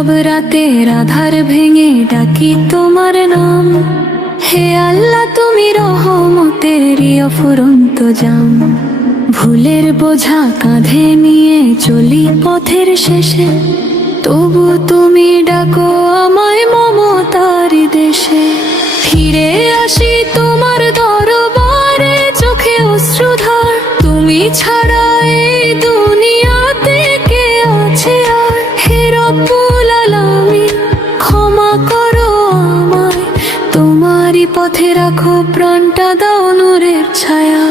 নীরব রাতের আধার ভেঙে ডাকি তোমার নাম। হে আল্লাহ তুমি রহমতেরই অফুরন্ত জাম। ভুলের বোঝা কাঁধে নিয়ে চলি পথের শেষে, তবু তুমি ডাকো আমায় মমতারি দেশে। ফিরে আসি তোমার দরবারে, চোখে অশ্রুধার। তুমি ছাড়া এই দুনিয়াতে কে আছে আর? হে রব্বুল আলামিন ক্ষমা করো আমায়, তোমারই পথে রাখো প্রাণটা, দাও নূরের ছায়া।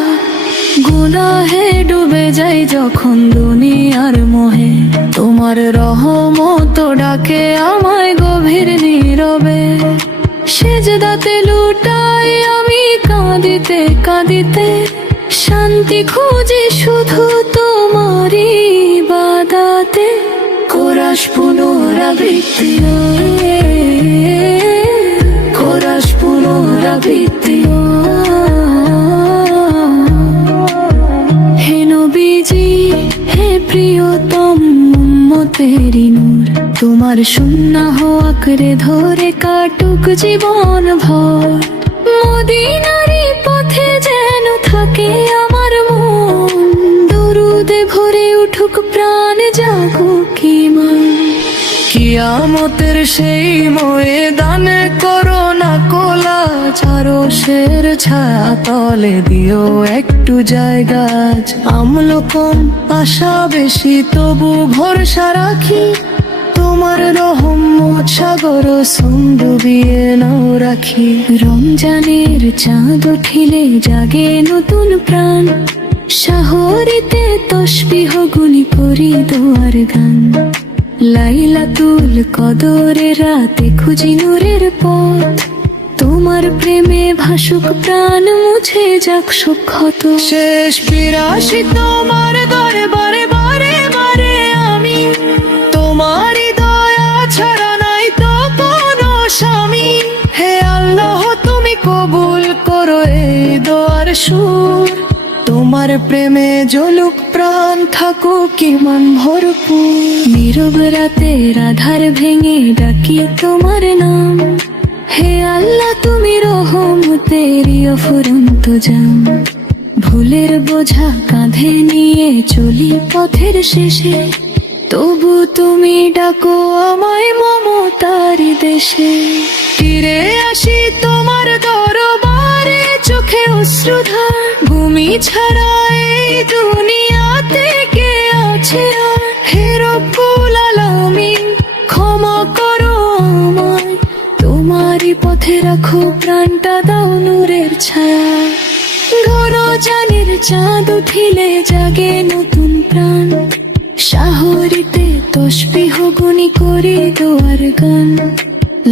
গুনাহে ডুবে যাই যখন দুনিয়ার মোহে, তোমার রহমত ডাকে আমায় গভীর নীরবে। সেজদাতে লুটাই আমি কাঁদিতে কাঁদিতে, শান্তি খুঁজি শুধু তোমারই ইবাদতে। কোরাস পুনরাবৃত্তি, কোরাস পুনরাবৃত্তি। হে নবীজি হে প্রিয়তম উম্মতেরি নূর, তোমার সুন্নাহ আঁকড়ে ধরে কাটুক জীবন ভর। মদিনারি পথে যেন থাকে আমার মন, দরুদে ভরে উঠুক প্রাণ, জাগুক ঈমান। কিয়ামতের সেই ময়দানে করো না কোলাজ, আরশের ছায়া তলে দিও একটু জায়গা। আমলকম আশা বেশি তবু ভরসা রাখি, তোমার রহমত সাগর ডুবিয়ে নাও রাখি। রমজানের চাঁদ উঠিলে জাগে নতুন প্রাণ, শাহরিতে তসবিহ গুনি করি দোয়ার গান। লাইলাতুল কদরে রাতে খুঁজি নূরের পথ, তোমার প্রেমে ভাসুক প্রাণ, মুছে যাক সব ক্ষত। শেষ বিরাশি তোমার দরবারে বারে বারে আমি, তোমারই দয়া ছাড়া নাই তো কোনো স্বামী। হে আল্লাহ তুমি কবুল করো এই দোয়ার সুর, তোমার প্রেমে জ্বলুক প্রাণ, থাকুক ঈমান ভরপুর। নীরব রাতের আধার ভেঙে ডাকি তোমার নাম। হে আল্লাহ তুমি রহমতেরই অফুরন্ত জাম। ভুলের বোঝা কাঁধে নিয়ে চলি পথের শেষে, তবু তুমি ডাকো আমায় মমতারি দেশে। ফিরে আসি তোমার দরবারে, চোখে অশ্রুধার। ভূমি ছাড়া এই দুনিয়াতে কে আছে আর? হে রব্বুল আলামিন ক্ষমা করো আমায়, তোমারই পথে রাখো প্রাণটা, দাও নূরের ছায়া। ঘন জানির চাঁদ উঠিলে জাগে নতুন প্রাণ, শাহরিতে তসবিহ গুনি করি দোয়ার গান।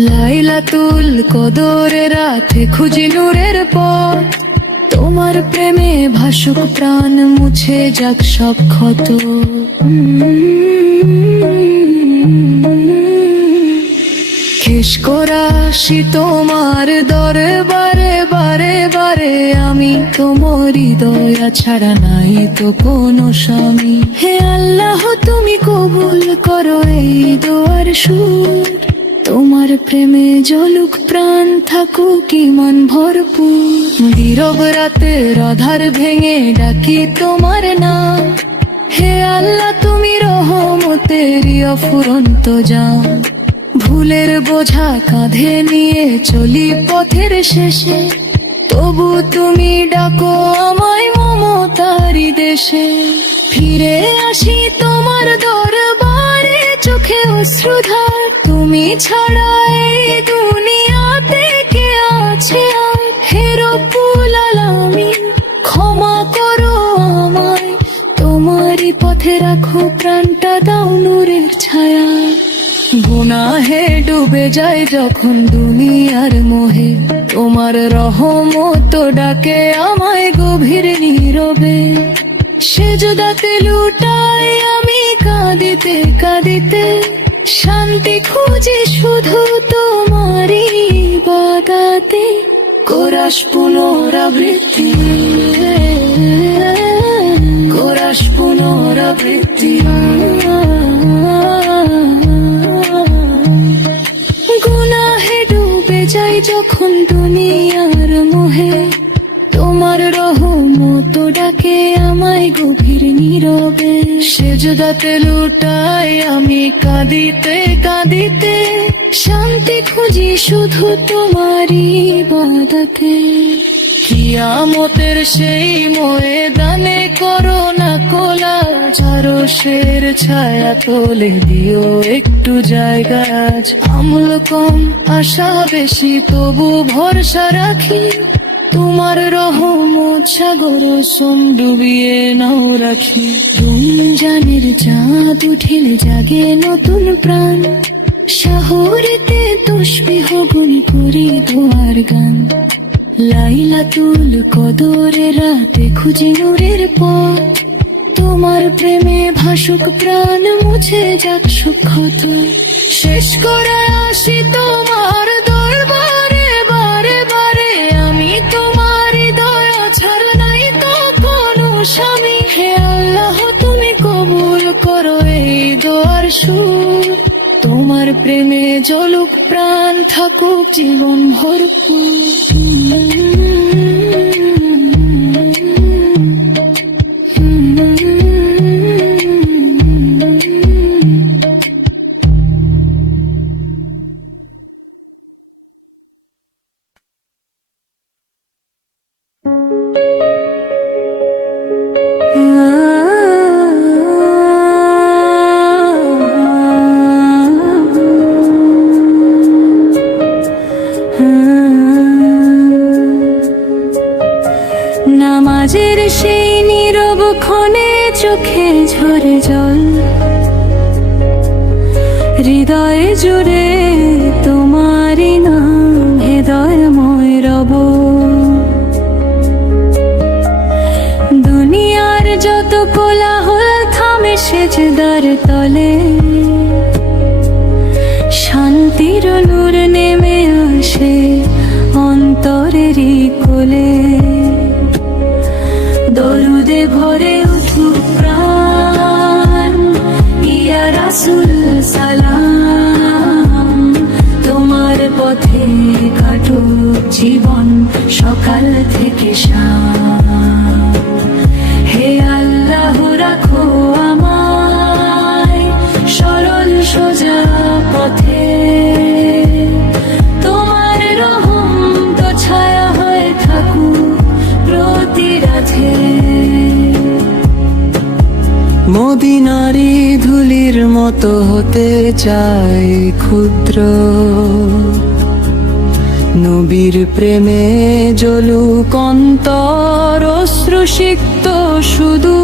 লাইলাতুল কদরে রাতে খুঁজি নূরের পথ, তোমার প্রেমে ভাসুক প্রাণ, মুছে যাক সব ক্ষত। খেস করাসি তোমার দরবারে বারে বারে আমি, তোমার দয়া ছাড়া নাই তো কোনো স্বামী। হে আল্লাহ তুমি কবুল করো এই দোয়ার সুর, তোমার প্রেমে জ্বলুক প্রাণ, থাকুক ঈমান ভরপুর। নীরব রাতের আধার ভেঙে ডাকি তোমার নাম। হে আল্লাহ তুমি রহমতেরই অফুরন্ত জাম। ভুলের বোঝা কাঁধে নিয়ে চলি পথের শেষে, তবু তুমি ডাকো আমায় মমতারি দেশে। ফিরে আসি তোমার দরবারে, চোখে অশ্রুধার। তুমি ছাড়া এই দুনিয়াতে কে আছে আর? হে রব্বুল আলামিন ক্ষমা করো আমায়, তোমারই পথে রাখো প্রাণটা, দাও নূরের ছায়া। গুনাহে ডুবে যায় যখন দুনিয়ার মোহে, তোমার রহমত ডাকে আমায় গভীর নীরবে। সেজদাতে লুটাই আমি কাঁদিতে কাঁদিতে, শান্তি খুঁজি শুধু তোমারই ইবাদতে। কোরাস পুনরাবৃত্তি, কোরাস পুনরাবৃত্তি। ডাকে আমায় গভীর নীরবে, সেজদাতে লুটাই আমি কাঁদিতে কাঁদিতে, শান্তি খুঁজি শুধু তোমারই ইবাদতে। কিয়ামতের সেই ময়দানে করো না কোলাজ, আরশের ছায়া তোলে দিও একটু জায়গা আজ। আমল কম আশা বেশি তবু ভরসা রাখি, তোমার রহমত সাগর সোম ডুবিয়ে নাও রাখি। রমজানের চাঁদ উঠিলে জাগে নতুন প্রাণ, শাহরেতে তসবিহ গুনি করি দোয়ার গান। লাইলাতুল কদরের রাতে খুঁজি নূরের পথ, তোমার প্রেমে ভাসুক প্রাণ মুছে যাক সুক্ষত। শেষ করে আসি তোমার দরবারে বারে বারে, আমি তোমার দয়া ছাড়া নাই তো কোনো স্বামী। হে আল্লাহ তুমি কবুল করো এই দোয়ার সুর, তোমার প্রেমে জ্বলুক প্রাণ থাকুক জীবন ভরপুর। নামাজের সেই নীরব ক্ষণে চোখে ঝরে জল, হৃদয়ে জুড়ে তোমারই নাম হৃদয়ময় রব। দুনিয়ার যত কোলাহল থামে সেজদার তলে, শান্তির নূর নেমে আসে অন্তরেরই কোলে। দরুদে ভরে উঠুক প্রাণ, ইয়া রাসূল সালাম। তোমার পথে কাটুক জীবন সকাল থেকে শাম। হে আল্লাহ রাখো আমায় সরল সোজা পথে, তোমার রহম তো ছায়া হয়ে থাকুক প্রতি রাতে। মদিনারি ধুলির মতো হতে চাই ক্ষুদ্র, নবীর প্রেমে জ্বলুক অন্তর অশ্রুসিক্ত শুধু।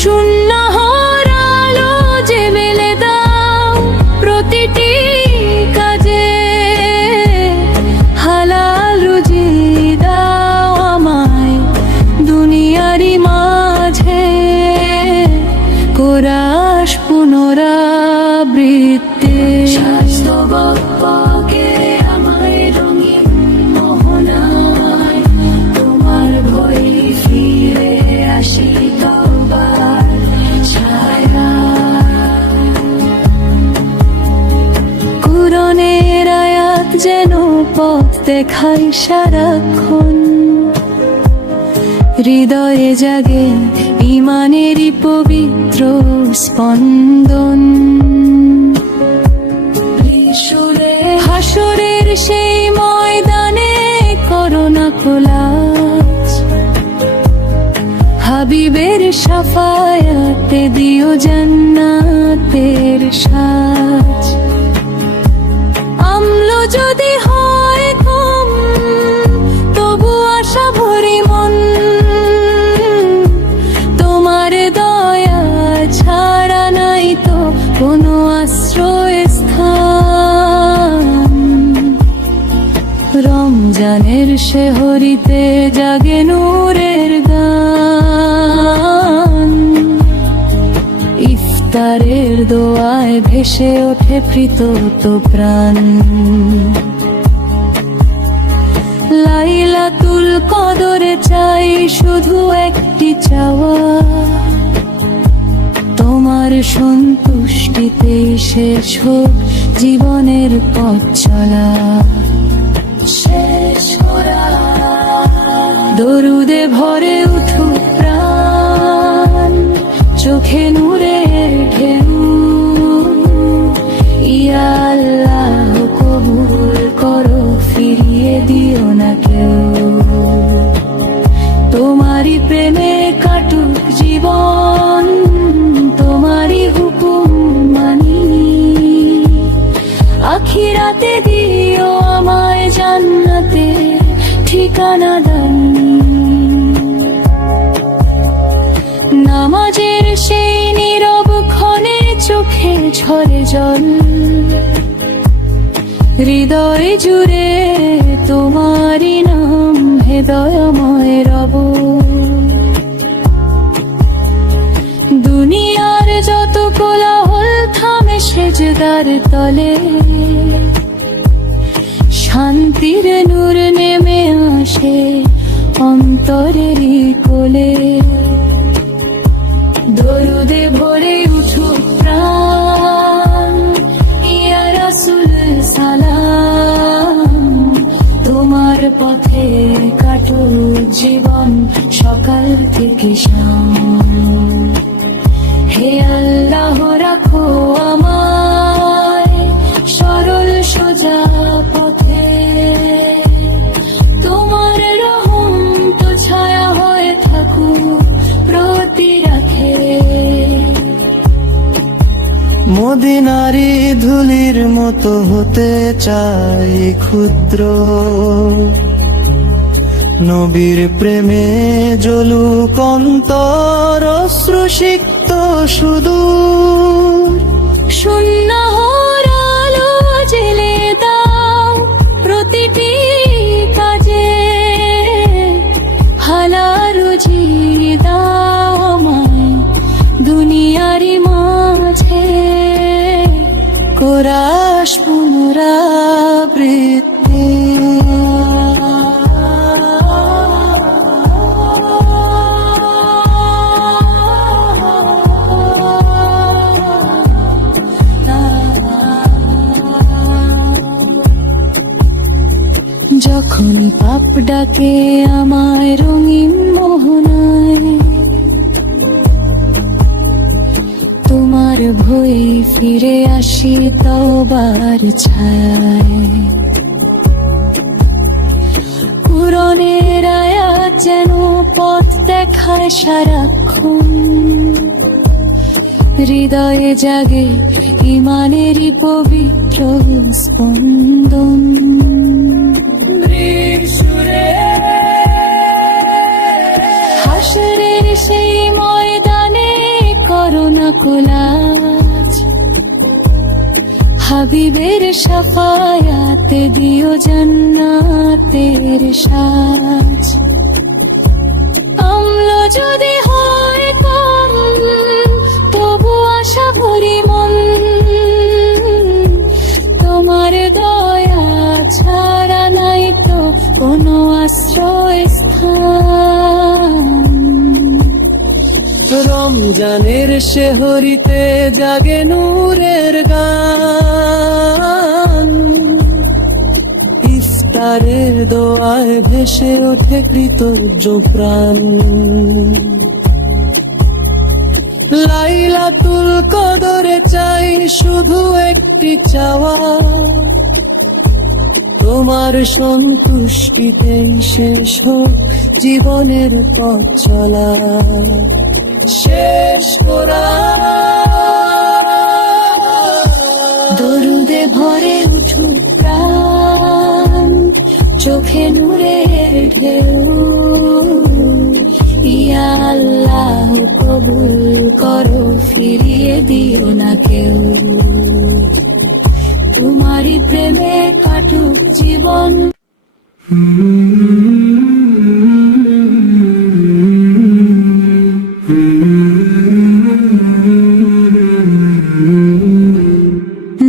শূন্য হওয়ার আলো যে মেলে দাও প্রতিটি কাজে, হালাল রুজি দাও আমায় দুনিয়ারি মাঝে। কোরাস পুনরাবৃত্তি স্বাস্থ্য বাপ্পাকে আমায় রঙিন মোহনায়, তোমার ভয় ফিরে আসি তওবার ছায়া। কুরআনের আয়াত যেন পথ দেখায় সারাক্ষণ, হৃদয়ে জাগে ঈমানেরই পবিত্র স্পন্দন। হাসরের সেই ময়দানে করোনা কোলাজ, হাবিবের শাফায়াতে দিও জান্নাতের সাজ। আমল যদি হয় কম তবু আশা ভরি মন, তোমার দয়া ছাড়া নাই তো কোনো আশ্রয় স্থান। রমজানের শেহরিতে জাগে নূরের গান, ইফতারের দোয়ায় ভেসে ওঠে প্রীতত প্রাণ। লাইলাতুল কদরে চাই শুধু একটি চাওয়া, তোমার সন্তুষ্টিতেই শেষ হোক জীবনের পথ চলা। শেষ করা দরুদে ভরে উঠুক প্রাণ, চোখে নূরের ঢেউ। ইয়া আল্লাহ কবুল করো, ফিরিয়ে দিও না কেউ। তোমারই প্রেমে কাটুক জীবন, তোমারই হুকুম মানি। আখিরাতে দিও আমায় জান্নাতে ঠিকানা দানি। নামাজের সেই নীরব ক্ষণে চোখে ঝরে জল, হৃদয় জুড়ে তোমারই নাম হে দয়াময় রব। দুনিয়ার যত কোলাহল থামে সেজদার তলে, শান্তির নূর নেমে আসে অন্তরেরই কোলে। দরুদে ভরে উঠুক প্রাণ, ইয়া রাসূল সালাম। তোমার পথে কাটুক জীবন সকাল থেকে শাম। হে আল্লাহ রাখো আমায় সরল সোজা পথে, তোমার রহম তো ছায়া হয়ে থাকুক প্রতি রাখে। মদিনারি ধুলির মতো হতে চাই ক্ষুদ্র, নবীর প্রেমে জ্বলুক অন্তর অশ্রুসিক্ত সুদূর। শূন্য আলো জেলে দাও প্রতিটি কাজে, হালাল রুজি দাও আমায় দুনিয়ারি মাঝে। কোরাস পুনরাবৃত্তি, যখনই পাপ ডাকে আমায় রঙিন মোহনায়, তোমার ভয়ে ফিরে আসি তওবার ছায়। কুরআনের আয়াত যেন পথ দেখায় সারাক্ষণ, হৃদয়ে জাগে ইমানেরই পবিত্র স্পন্দন। হাসরের সেই ময়দানে করোনা কোলাজ, হাবিবের শাফায়াতে দিও জান্নাতের সাজ। আমল যদি হয় কম তবু আশা ভরি মন, তোমার দয়া ছাড়া নাই তো কোনো আশ্রয় স্থান। রমজানের শেহরিতে জাগে নূরের গান, ইফতারের দোয়ায় ভেসে ওঠে কৃতজ্ঞ প্রাণ। লাইলাতুল কদরে চাই শুধু একটি চাওয়া, তোমার সন্তুষ্টিতেই শেষ হোক জীবনের পথ চলা। শেষ কোরআন দরুদে ভরে উঠুক প্রাণ, চোখে নূরের ঢেউ। ইয়া আল্লাহ কবুল করো, ফিরিয়ে দিও না কেউ। তোমারই প্রেমে কাটুক জীবন।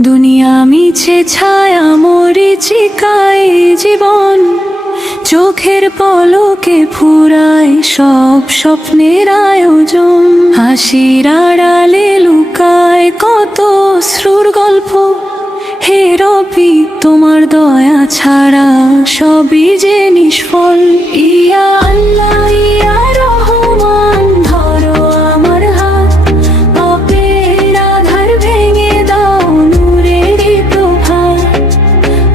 দুনিয়া মিছে ছায়া মরিচিকায় জীবন, চোখের পলকে ফুরায় সব স্বপ্নের আয়োজন। হাসির আড়ালে লুকায় কত অশ্রুর গল্প, হে রবি তোমার দয়া ছাড়া সবই যে নিষ্ফল। ইয়া আল্লাহ ইয়া রহমান ধরো আমার হাত, পাপের আধার ভেঙে দাও নূরের প্রভাত।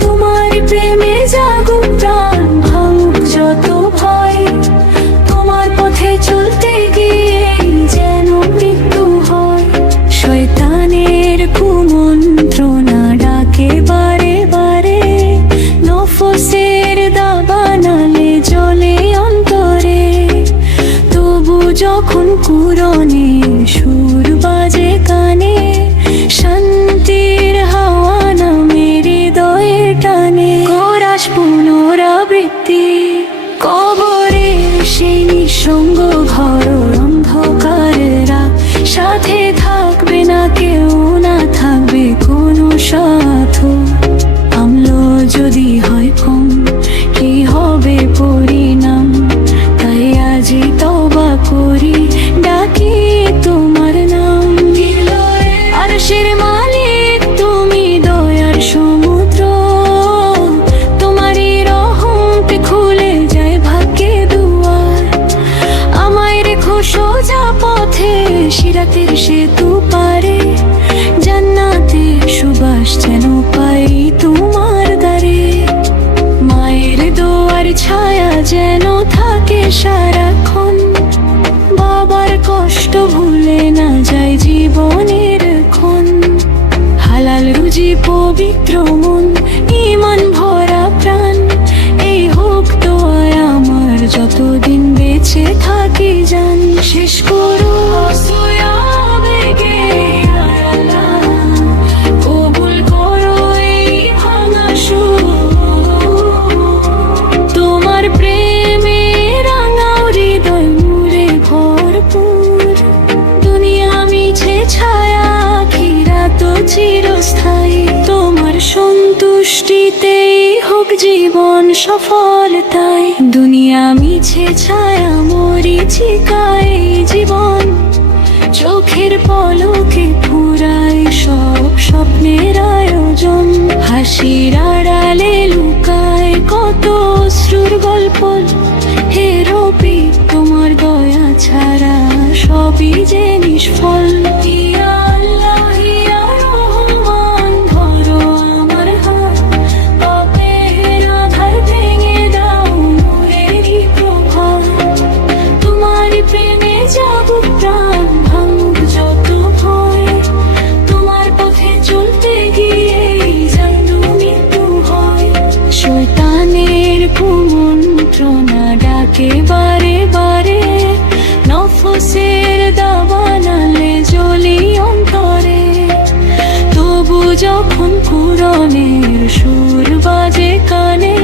তোমার প্রেমে জাগুক প্রাণ, ভাঙুক যত ভয়, তোমার পথে চলতে গিয়ে যেন মৃত্যু হয়। শয়তানের কুমন্ত্রণা ডাকে বারে বারে, নফসের দাবানালে জ্বলে অন্তরে। তবু যখন কুরনে সুর বাজে কানে, শান্তির হাওয়া নামে হৃদয়ের টানে। কোরাস পুনরাবৃত্তি, কবরে সেই নিঃসঙ্গ ঘর অন্ধকারেরা, সাথে থাকবে না কেউ, না থাকবে কোনো সাথী। আমল যদি হয় কম, কি হবে পরিণাম? তাই আজই তওবা করি, ডাকি তোমার নাম। আরশের মালিক তুমি দয়ার সমুদ্র, তোমারই রহমতে খুলে যায় ভাগ্যে দুয়ার। আমায় রেখো সোজা পথে, সিরাতের সেতু পারে, জান্নাতের সুবাস যেন পাই তোমার দ্বারে। মায়ের দোয়ার ছায়া যেন থাকে সারাক্ষণ, বাবার কষ্ট ভুলে না যায় জীবনের ক্ষণ। হালাল রুজি পবিত্র মন, ঈমান ভরা প্রাণ, এই হোক দোয়া আমার যতদিন বেঁচে থাকি জান। শেষ করো আবেগে আল্লাহ, কবুল করো এই ভাঙা সুর। তোমার প্রেমে রাঙাও হৃদয় নূরে ভরপুর। দুনিয়া মিছে ছায়া, আখিরাত চিরস্থায়ী। তোমার সন্তুষ্টিতেই হোক জীবন সফল তাই। দুনিয়া মিছে ছায়া, মরিচিকায় জীবন। চোখের পলকে ফুরায় সব স্বপ্নের আয়োজন। হাসির আড়ালে লুকায় কত অশ্রুর গল্প। হে রবি তোমার দয়া ছাড়া সবই যে নিষ্ফল। ইয়া আল্লাহ ইয়া রহমান ধরো আমার হাত, পাপের আধার ভেঙে দাও নূরের প্রভাত। তোমার প্রেমে জাগুক প্রাণ, ভাঙুক যত ভয়, তোমার পথে চলতে গিয়ে যেন মৃত্যু হয়। শয়তানের কুমন্ত্রণা ডাকে বারে বারে, নফসের দাবানালে জ্বলি অন্তরে। তবু যখন কুরনের সুর বাজে কানে,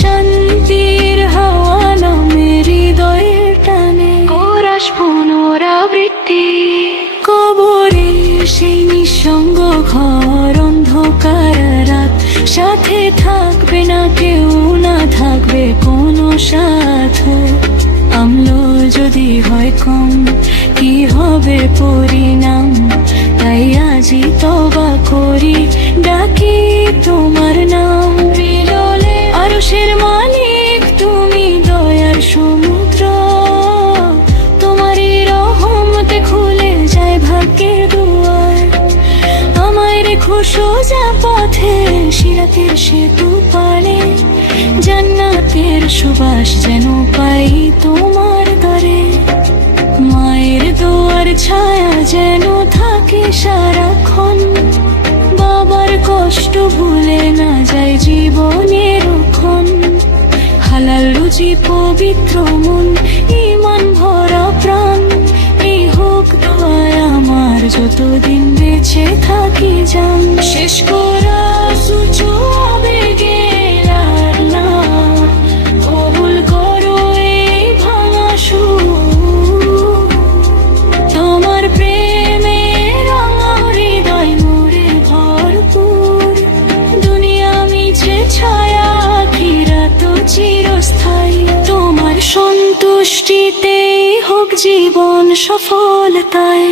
শান্তির হাওয়া নামে হৃদয়ের টানে। কোরাস পুনরাবৃত্তি, কবরে সেই নিঃসঙ্গ ঘর অন্ধকার রাত, সাথে থাকবে না কেউ, না থাকবে কোনো সাথী। আমল যদি হয় কম, কি হবে পরিণাম? তাই আজই তওবা করি, ডাকি তোমার নাম। আরশের মালিক তুমি দয়ার সমুদ্র, তোমারই রহমতে খুলে যায় ভাগ্যের দুয়ার। আমায় রেখো সোজা পথে, সিরাতের সেতু পারে, জান্নাতের সুবাস যেন পাই তোমার দ্বারে। মায়ের দোয়ার ছায়া যেন থাকে সারাক্ষণ, বাবার কষ্ট ভুলে না যায় জীবনের ক্ষণ। হালাল রুজি পবিত্র মন, ঈমান ভরা প্রাণ, এই হোক দোয়া আমার যতদিন বেঁচে থাকি জান। শেষ করা সুচু আবেগে আল্লাহ, কবুল করো এই ভাঙা সুর। তোমার প্রেমে রাঙা হৃদয় নূরে ভরপুর। দুনিয়া মিছে ছায়া, আখিরাত চিরস্থায়ী। তোমার সন্তুষ্টিতেই হোক জীবন সফল তাই।